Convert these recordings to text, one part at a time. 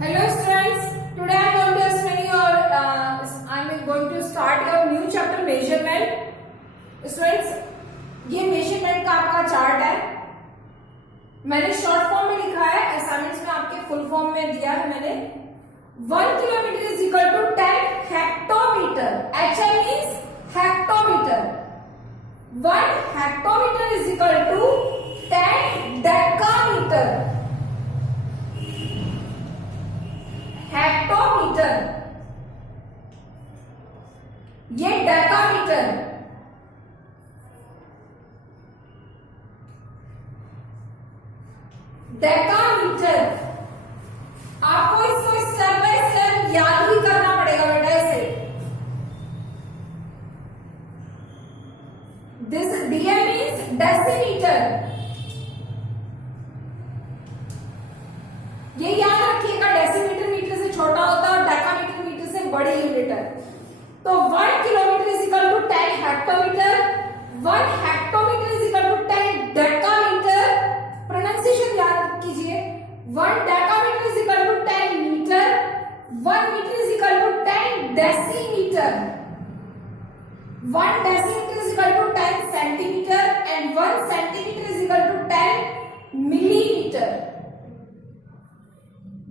Hello students, today I am going to explain I am going to start your new chapter measurement. Students, ये measurement का आपका chart है. मैंने short form में लिखा है, असाइनमेंट्स में आपके फुल फॉर्म में दिया है मैंने. 1 kilometre is equal to 10 hectometre. HI means hectometre. 1 hectometre is equal to 10 decametre. Hectometre, ये डेकामीटर. डेकामीटर आपको इसको स्टेप बाय स्टेप याद ही करना पड़ेगा बेटा. इसे दिस DM मीन्स डेसीमीटर. ये याद रखिएगा, डेसीमीटर मीटर से छोटा होता है और डेकामीटर मीटर से बड़ी यूनिट है. तो 1 kilometre is equal to 10 hectometre. 1 hectometre is equal to 10 decametre. Pronunciation याद कीजिए. 1 decametre is equal to 10 metre. 1 metre is equal to 10 decimetre. 1 decimetre is equal to 10 centimetre and 1 centimetre is equal to 10 millimetre.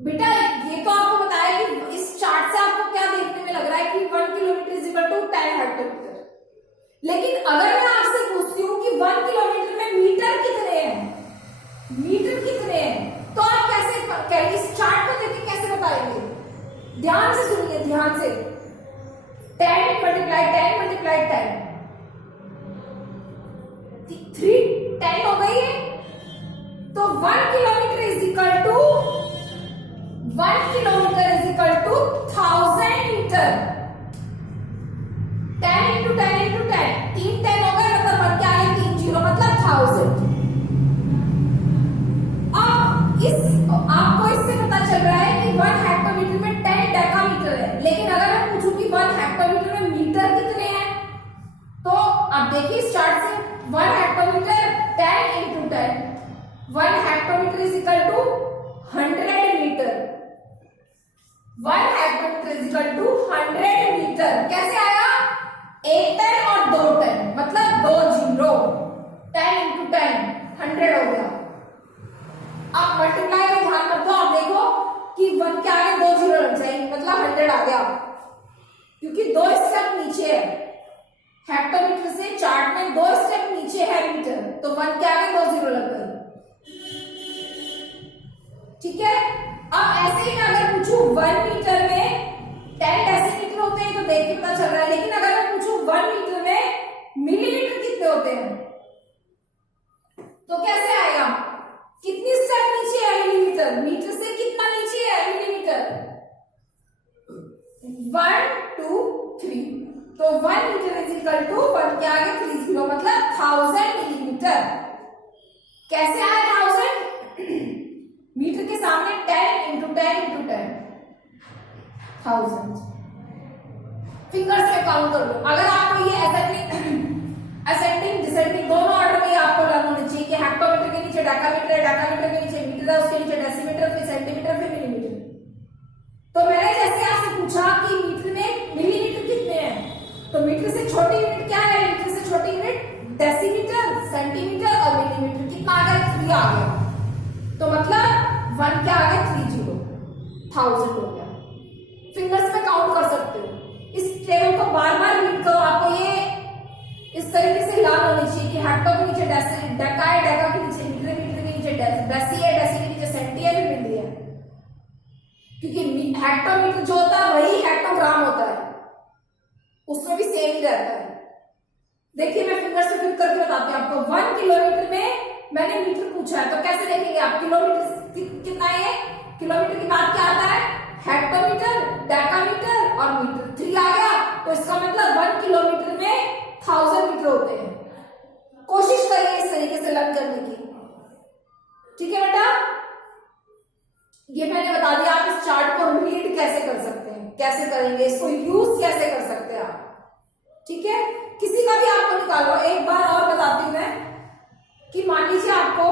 बेटा ये तो आपको बताया कि इस chart से आपको क्या देखने में लग रहा है कि 1 kilometre is equal to 10 hectometre. लेकिन अगर मैं आपसे पूछती हूँ कि 1 किलोमीटर में मीटर कितने हैं, मीटर कितने हैं, तो आप कैसे इस चार्ट को देख के कैसे बताएंगे? ध्यान से सुनिए, ध्यान से. 10 मल्टीप्लाई 10 मल्टीप्लाई 10, 10 हो गई है. तो 1 kilometre is equal to 1 kilometre is equal to 1000 metre. 10 into 10 into 10, 3 10 हो गए, मतलब क्या है 3 0 मतलब 1000. अब आपको इससे पता चल रहा है कि 1 हेक्टोमीटर में 10 डेकामीटर है. लेकिन अगर मैं पूछूं कि 1 हेक्टोमीटर में मीटर कितने हैं, तो आप देखिए इस चार्ट से 1 hectometre 10 into 10, 1 hectometre is equal to 100 metre. 1 hectometre is equal to 100 metre. कैसे आया? 1 10 और 2 10 मतलब 2 0. 10 इंटू 10 100 हो गया. आप मल्टीप्लाई में ध्यान रखो, आप देखो कि 1 के आगे 2 0 लग जाएंगे मतलब 100 आ गया, क्योंकि 2 स्टेप नीचे है. हेक्टोमीटर से चार्ट में 2 स्टेप नीचे है मीटर, तो 1 के आगे 2 0 लग गए. ठीक है. अब ऐसे ही मैं अगर पूछूं 1 मीटर में 10 डेसीमीटर होते हैं तो देख के पता चल रहा है. लेकिन अगर मैं पूछूं 1 मीटर में मिलीमीटर कितने होते हैं, तो कैसे आएगा? कितनी स्टेप नीचे है मिलीमीटर? मीटर से कितना नीचे है मिलीमीटर? 1 2 3. तो 1 मीटर इज इक्वल टू 1 के आगे 3 0 मतलब 1000 मिलीमीटर. कैसे आया 1000? मीटर के सामने 10 इंटू 10 इंटू 10, 1000. फिंगर्स में काउंट कर लो. अगर आपको ये असेंडिंग डिसेंडिंग दोनों ऑर्डर में आपको लर्न होनी चाहिए कि हेक्टोमीटर के नीचे डेकामीटर है, डेकामीटर के नीचे मीटर है, उसके नीचे डेसीमीटर, फिर सेंटीमीटर, फिर मिलीमीटर. तो मैंने जैसे आपसे पूछा कि मीटर में मिलीमीटर कितने हैं, तो मीटर से छोटी यूनिट क्या है? मीटर से छोटी यूनिट डेसीमीटर, सेंटीमीटर और मिलीमीटर. कितना आ गया? 3 आ गया. तो मतलब 1 के आगे 3 0, 1000 हो गया. फिंगर्स में काउंट कर सकते हो. इस टेबल को बार बार रीड करो. आपको ये इस तरीके से लर्न होनी चाहिए कि हेक्टो के नीचे डेका है, डेका के नीचे मीटर, मीटर के नीचे डेसी है, डेसी के नीचे सेंटी है, फिर मिली है. क्योंकि हेक्टोमीटर जो होता है वही हेक्टोग्राम होता है, उसमें भी सेम ही रहता है. देखिए मैं फिंगर से फिर करके बताती हूँ आपको. 1 किलोमीटर में मैंने मीटर पूछा है, तो कैसे देखेंगे आप? किलोमीटर कितना है? किलोमीटर की बात क्या आता है? हेक्टोमीटर, डेकामीटर और मीटर. 3 आ गया, तो इसका मतलब 1 किलोमीटर में 1000 मीटर होते हैं. कोशिश करिए इस तरीके से लर्न करने की. ठीक है बेटा, ये मैंने बता दिया. आप इस चार्ट को रीड कैसे कर सकते हैं, कैसे करेंगे, इसको यूज कैसे कर सकते हैं आप. ठीक है. किसी का भी आपको निकालो. एक बार और बताती हूँ मैं कि मान लीजिए आपको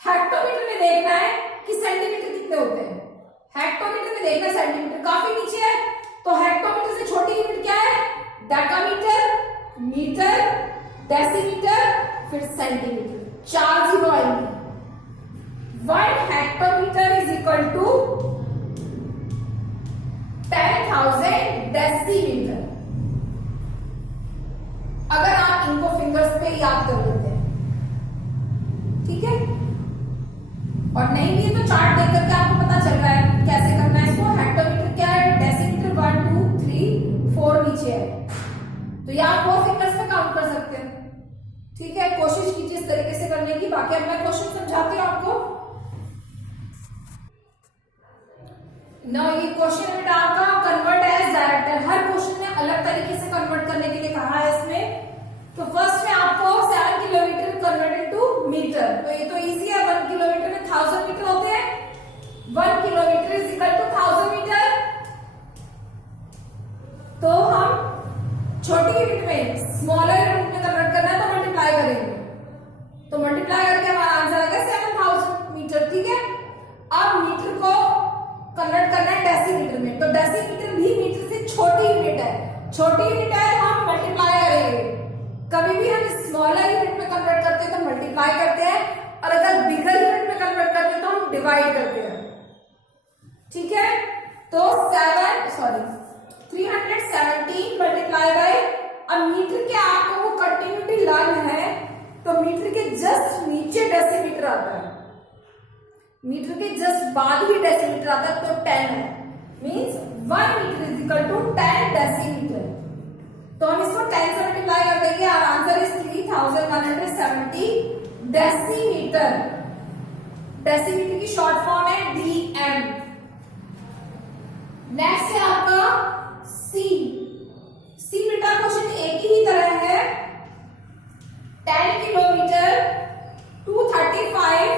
हेक्टोमीटर में देखना है कि सेंटीमीटर कितने होते हैं. हेक्टोमीटर में देखना सेंटीमीटर काफी नीचे है, तो हेक्टोमीटर से छोटी यूनिट क्या है? डेकामीटर, मीटर, डेसीमीटर, फिर सेंटीमीटर, 4 जीरो आएंगे। 1 hectometre is equal to 10,000 decimetre. अगर आप इनको फिंगर्स पे याद कर लेते हैं, ठीक है, और नहीं भी तो चार्ट देख करके आपको पता चल रहा है कैसे करना है इसको। हेक्टोमीटर क्या है? डेसीमीटर 1 2 3 4 नीचे है, तो ये आप 4 फिंगर्स पे काउंट कर सकते हैं। ठीक है, कोशिश कीजिए इस तरीके से करने की। बाकी अब मैं क्वेश्चन समझाती हूँ आपको। ना ये क्वेश्चन बेटा आपका कन्वर्ट एज डायरेक्टर, हर क्वेश्चन में अलग तरीके से कन्वर्ट करने के लिए कहा है इसमें। तो फर्स्ट में आपको 7 किलोमीटर कन्वर्टेड टू मीटर, तो ये तो इजी है। 1 किलोमीटर में 1000 मीटर होते हैं। 1 kilometre is equal to 1000 metre. तो हम छोटी यूनिट में स्मॉलर यूनिट में कन्वर्ट करना है तो मल्टीप्लाई करेंगे, तो मल्टीप्लाई करके हमारा आंसर आएगा 7000 मीटर। ठीक है, अब मीटर को कन्वर्ट करना है डेसीमीटर में, तो डेसीमीटर भी मीटर से छोटी यूनिट है। छोटी यूनिट है तो हम मल्टीप्लाई करेंगे। कभी भी हम स्मॉलर यूनिट में कन्वर्ट करते हैं तो मल्टीप्लाई करते हैं, और अगर बिगर यूनिट में कन्वर्ट करते हैं तो हम डिवाइड करते हैं। ठीक है, तो 317 मल्टीप्लाई बाय, अब मीटर के आपको वो कंटिन्यूटी लाइन है, तो मीटर के जस्ट नीचे डेसीमीटर आता है, मीटर के जस्ट बाद ही डेसीमीटर आता है, तो 10 है, means 1 metre is equal to 10 decimetre. तो हम इसको 10 से मल्टीप्लाई कर देंगे और आंसर इज 3170 डेसीमीटर। डेसीमीटर की शॉर्ट फॉर्म है डीएम। नेक्स्ट है आपका सी। सी बेटा क्वेश्चन एक ही तरह है। 10 किलोमीटर 235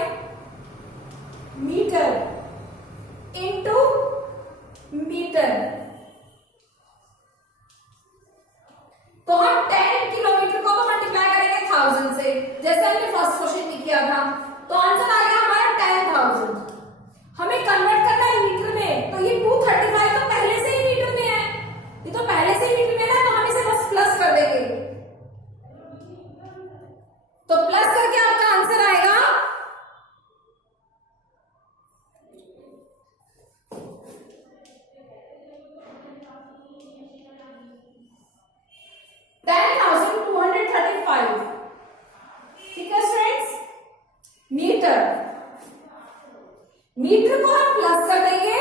मीटर इंटू मीटर, तो हम 10 किलोमीटर को तो मल्टीप्लाई करेंगे 1000 से, जैसे हमने फर्स्ट क्वेश्चन में किया था, तो आंसर आ गया हमारा 10,000। हमें कन्वर्ट करना है मीटर में, तो ये 235 तो पहले से ही मीटर में है, ये तो पहले से ही मीटर में है, तो हम इसे बस प्लस कर देंगे, तो प्लस करके आपका आंसर आएगा 10,235। ठीक है स्टूडेंट्स, मीटर, मीटर को हम प्लस कर देंगे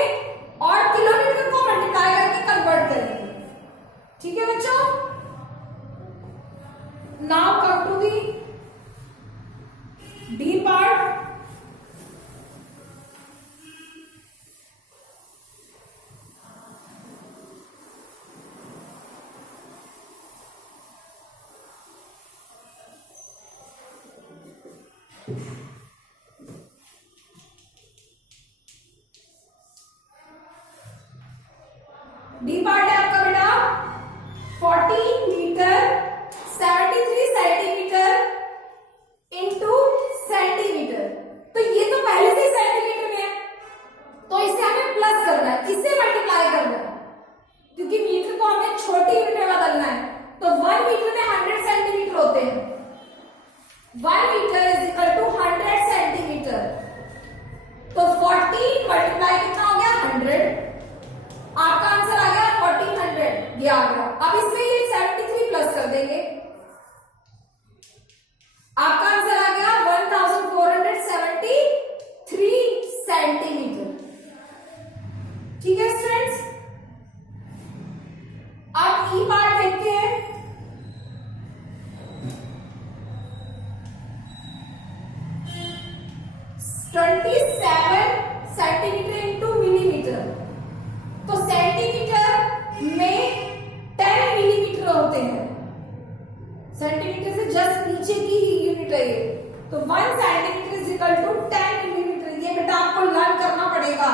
और किलोमीटर को मल्टीप्लाई करके कन्वर्ट करेंगे। ठीक है बच्चों, now come to the D part. D part है आपका बेटा 14 मीटर 73 सेंटीमीटर इंटू सेंटीमीटर, तो ये तो पहले से ही सेंटीमीटर में है, तो इसे हमें प्लस करना है, इसे मल्टीप्लाई करना है, क्योंकि मीटर को हमें छोटी यूनिट में बदलना है। तो 1 मीटर में 100 सेंटीमीटर होते हैं, 1 metre is equal to 100 centimetre, तो 14 मल्टीप्लाई कितना हो गया 100, आपका आंसर आ गया 1400, ये आ गया। अब इसमें ये 73 प्लस कर देंगे, आपका आंसर आ गया 1473 सेंटीमीटर। ठीक है स्टूडेंट्स, अब ई पार्ट देखते हैं। सेंटीमीटर इंटू मिलीमीटर, तो सेंटीमीटर में 10 मिलीमीटर होते हैं, सेंटीमीटर से जस्ट नीचे की ही यूनिट है ये, तो 1 centimetre is equal to 10 millimetre. ये बेटा आपको लर्न करना पड़ेगा।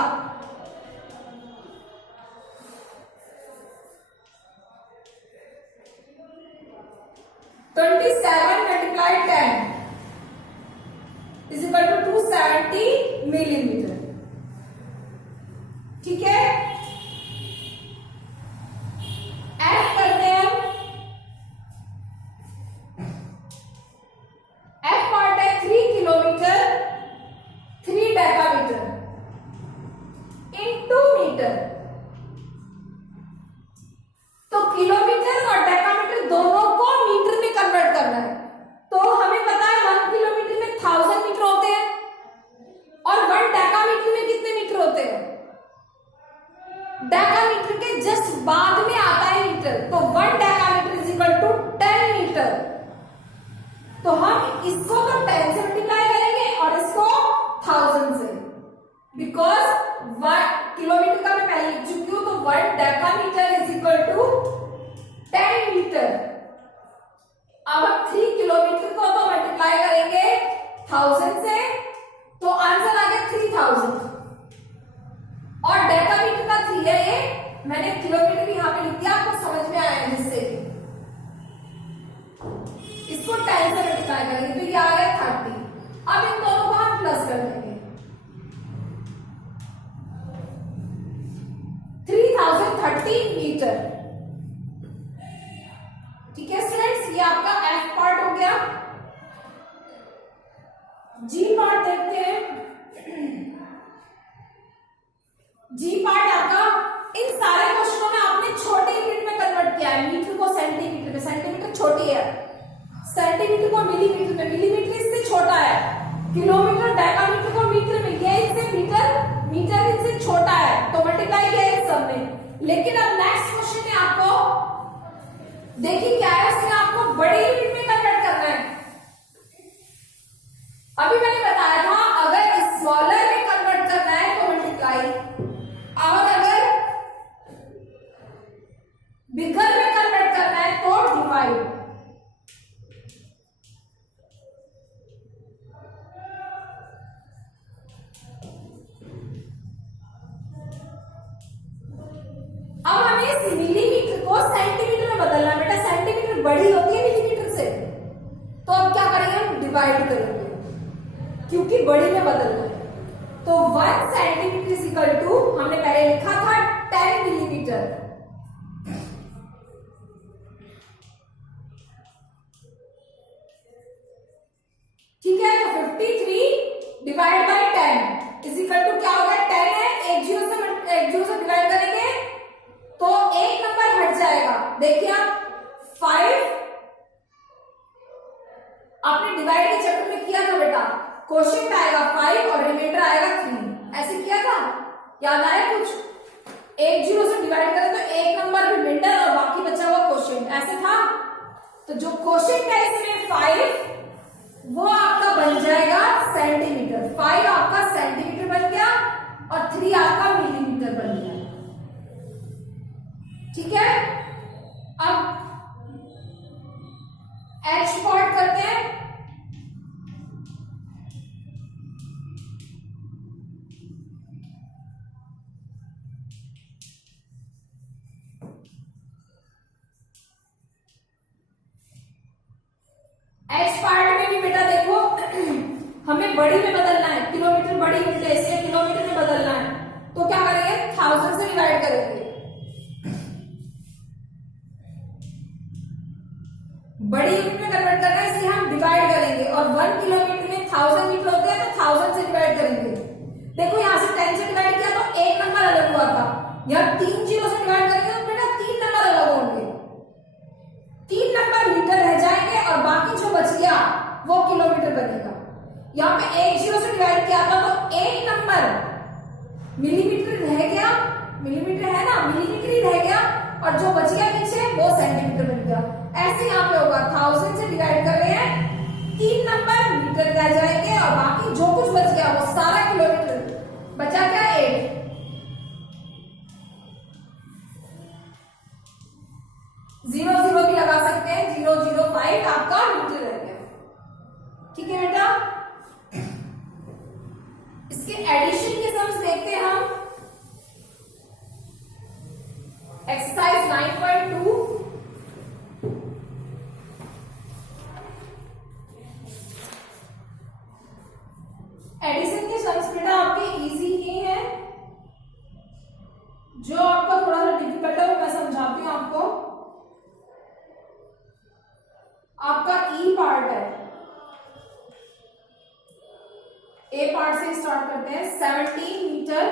मीटर। तो किलोमीटर और डेकामीटर दोनों को मीटर में कन्वर्ट करना है। तो हमें पता है 1 किलोमीटर में 1000 मीटर होते हैं और 1 डेकामीटर में कितने मीटर होते हैं? डेकामीटर के जस्ट बाद में आता है मीटर। तो 1 decametre is equal to 10 metre. तो हम इसको तो 10 से मल्टीप्लाई करेंगे और इसको 1000 से, बिकॉज 1 किलोमीटर का मैं पहले लिख चुकी हूं। तो 1 decametre is equal to 10 metre. अब हम 3 किलोमीटर को तो मल्टीप्लाई करेंगे 1000 से, तो आंसर आ गया 3000। और डेकामीटर का 3 है, ये मैंने किलोमीटर यहां पे लिख दिया, आपको समझ में आया जिससे इसको 10 से मल्टीप्लाई करेंगे तो ये आ गया 30। अब इन दोनों को हम प्लस कर देंगे। 3030 मीटर। ठीक है स्टूडेंट्स, ये आपका एफ पार्ट हो गया। जी पार्ट देखते हैं। जी पार्ट आपका, इन सारे क्वेश्चनों में आपने छोटे यूनिट में कन्वर्ट किया है। मीटर को सेंटीमीटर में, सेंटीमीटर छोटी है, सेंटीमीटर को मिलीमीटर में, मिलीमीटर इससे छोटा है, किलोमीटर डेकामीटर को मीटर में, ये इससे मीटर, मीटर इससे छोटा है, तो मल्टीप्लाई किया है सब में। लेकिन अब नेक्स्ट क्वेश्चन में आपको देखिए क्या है, इसमें आपको बड़े यूनिट में कन्वर्ट करना है। अभी मैंने बताया था अगर स्मॉलर में कन्वर्ट करना है तो मल्टीप्लाई, और अगर बिगर में कन्वर्ट करना है तो डिवाइड। अब हमें इस मिलीमीटर को सेंटीमीटर में बदलना है। बेटा सेंटीमीटर बड़ी होती है मिलीमीटर से, तो अब क्या करेंगे, हम डिवाइड करेंगे क्योंकि बड़ी में बदलना है। तो 1 सेंटीमीटर इज इक्वल टू, हमने पहले लिखा था 10 मिलीमीटर। ठीक है, तो 53 divide by 10 is equal to क्या होगा, 10 है, एक जीरो से डिवाइड करेंगे तो एक नंबर हट जाएगा। देखिए आप 5 आपने डिवाइड के चक्कर में किया था बेटा, क्वोशिएंट आएगा 5 और रिमाइंडर आएगा 3, ऐसे किया था, याद आया कुछ? एक जीरो से डिवाइड करें तो एक नंबर रिमाइंडर और बाकी बचा हुआ क्वोशिएंट, ऐसे था। तो जो क्वोशिएंट है इसमें 5, वो आपका बन जाएगा सेंटीमीटर। 5 आपका सेंटीमीटर बन गया और 3 आपका मिलीमीटर बन गया। ठीक है, अब एच पार्ट करते हैं। एच पार्ट में भी बेटा देखो हमें बड़ी में बदलना है, किलोमीटर बड़ी यूनिट है इसलिए किलोमीटर में बदलना है। तो क्या करेंगे, 1000 से डिवाइड करेंगे। बड़ी यूनिट में कन्वर्ट करना है इसलिए हम डिवाइड करेंगे, और 1 किलोमीटर में 1000 मीटर होते हैं तो 1000 से डिवाइड करेंगे। देखो यहां से 10 से डिवाइड किया तो एक नंबर अलग हुआ था, यहां 3 जीरो से डिवाइड करेंगे तो बेटा 3 नंबर अलग होंगे, 3 नंबर मीटर रह जाएंगे और बाकी जो बच गया वो किलोमीटर बनेगा। यहाँ पे एक जीरो से डिवाइड किया था तो एक नंबर मिलीमीटर रह गया, मिलीमीटर है ना, मिलीमीटर ही रह गया, और जो बच गया पीछे वो सेंटीमीटर बन गया। ऐसे यहाँ पे होगा 1000 से डिवाइड कर रहे हैं, 3 नंबर मीटर रह जाएंगे और बाकी जो कुछ बच गया वो सारा किलोमीटर, बचा क्या 8। जीरो जीरो भी लगा सकते हैं, 005 आपका मीटर रह गया। ठीक है बेटा, इसके एडिशन के सम्स देखते हैं हम। एक्सरसाइज 9.2, एडिशन के सम्स बेटा आपके इजी ही है, जो आपका थोड़ा सा डिफिकल्ट है वो मैं समझाती हूँ आपको। आपका ई पार्ट है, ए पार्ट से स्टार्ट करते हैं। 17 मीटर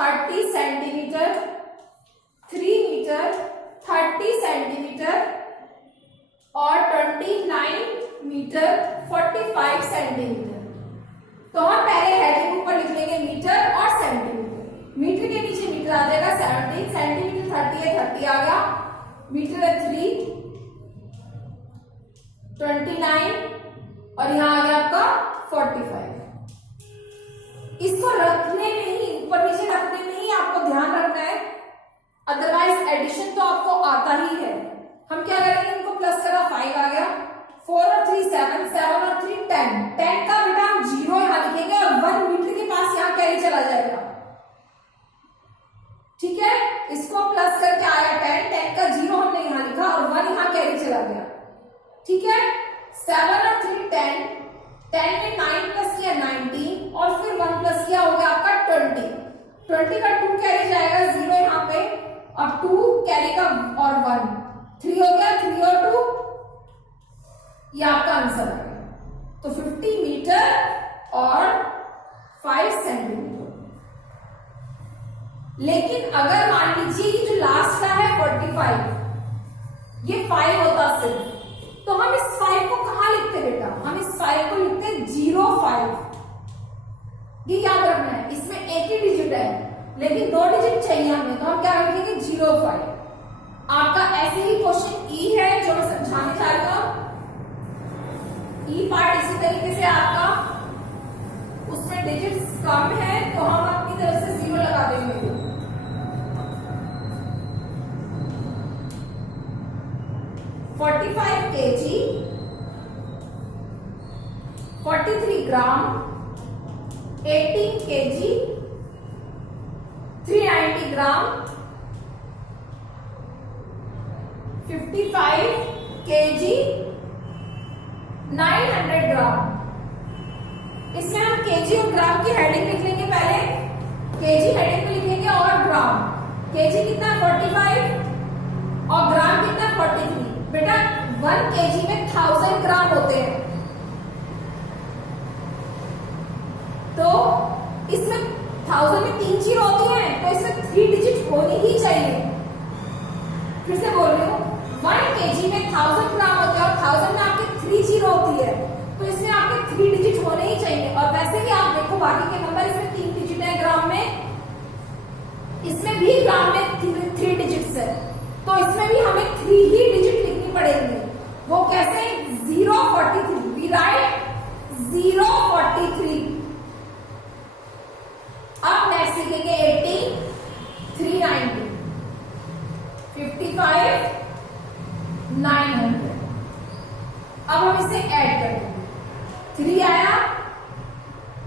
30 सेंटीमीटर, 3 मीटर 30 सेंटीमीटर और 29 मीटर 45 सेंटीमीटर। तो हम पहले हेडिंग ऊपर लिख लेंगे मीटर और सेंटीमीटर। मीटर के नीचे मीटर आ जाएगा 17 सेंटीमीटर, 30 है 30 आ गया, मीटर है 3 29 और यहां आ गया आपका 45। इसको रखने में ही, ऊपर नीचे रखने में ही आपको ध्यान रखना है, अदरवाइज एडिशन तो आपको आता ही है। हम क्या करेंगे, इनको प्लस करा 5 आ गया, 4 और 3 7, 7 और 3 10, 10 का बेटा हम 0 यहां लिखेंगे और 1 मीटर के पास यहां कैरी चला जाएगा। ठीक है, इसको प्लस करके आया 10, 10 का 0 हमने यहां लिखा और 1 यहां कैरी चला गया। ठीक है, 7 और 3 10, 10 में 9 प्लस किया 19 और फिर 1 प्लस किया हो गया आपका 20, 20 का 2 कैरी जाएगा 0 यहां पे और 2 कैरी का और 1, 3 हो गया, 3 और 2 ये आपका आंसर है। तो 50 मीटर और 5 सेंटीमीटर। लेकिन अगर मान लीजिए ये जो लास्ट का है 45, ये 5 होता सिर्फ, तो हम इस 5 को कहां लिखते बेटा, हम इस 5 को लिखते 05। ये याद रखना है, इसमें एक ही डिजिट है लेकिन 2 डिजिट चाहिए हमें, तो हम क्या लिखेंगे 05। आपका ऐसे ही क्वेश्चन ई है जो मैं समझाने जा रही हूं। ई पार्ट इसी तरीके से आपका, उसमें डिजिट्स कम है तो हम अपनी तरफ से 0 लगा देंगे। (45 kg) 43 ग्राम 18 kg 390 ग्राम 55 kg 900 ग्राम। इसमें हम केजी और ग्राम की हेडिंग लिख लेंगे। पहले केजी हेडिंग में लिखेंगे और ग्राम, केजी कितना 45 और ग्राम कितना 43। बेटा 1 केजी में 1000 ग्राम होते हैं, तो इसमें 1000 में 3 जीरो होती हैं, तो इसमें 3 डिजिट होनी ही चाहिए। फिर से बोल रही हूँ, 1 केजी में 1000 ग्राम होते हैं और 1000 में आपके 3 जीरो होती है, तो इसमें आपके 3 डिजिट होने ही चाहिए। और वैसे भी आप देखो बाकी के नंबर, इसमें 3 डिजिट है ग्राम में, इसमें भी ग्राम में 3 डिजिट्स है, तो इसमें भी हमें 3 ही डिजिट लिखनी पड़ेगी। वो कैसे, 043, वी राइट 043। अब नेक्स्ट लिखेंगे 80 390 55 900। अब हम इसे ऐड कर देंगे, 3 आया,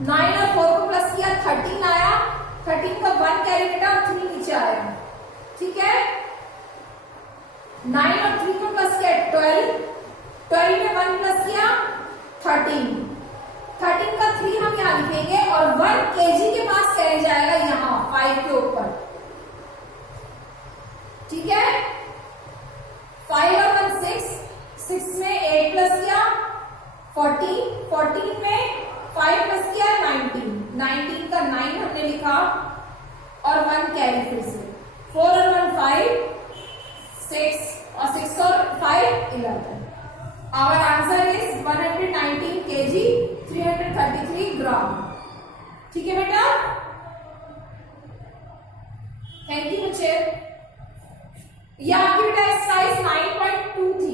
9 और 4 को प्लस किया 13 आया, 13 का 1 कैरी बेटा और 3 नीचे आया। ठीक है, 9 और 3 को प्लस किया 12, 12 में 1 प्लस किया 13, 13 का 3 हम यहां लिखेंगे और 1 केजी के पास कैरी जाएगा यहां 5 के ऊपर। ठीक है, 5 और 1 6, 6 में 8 प्लस किया 14, 14 में 5 प्लस किया 19, 19 का 9 हमने लिखा और 1 कैरी फिर से, 4 और 1 5, 6 और 6 और 5 11। Our answer is 119 kg 333 ग्राम। ठीक है बेटा, थैंक यू बच्चे। यह आपकी बेटा एक्सरसाइज 9.2 थी।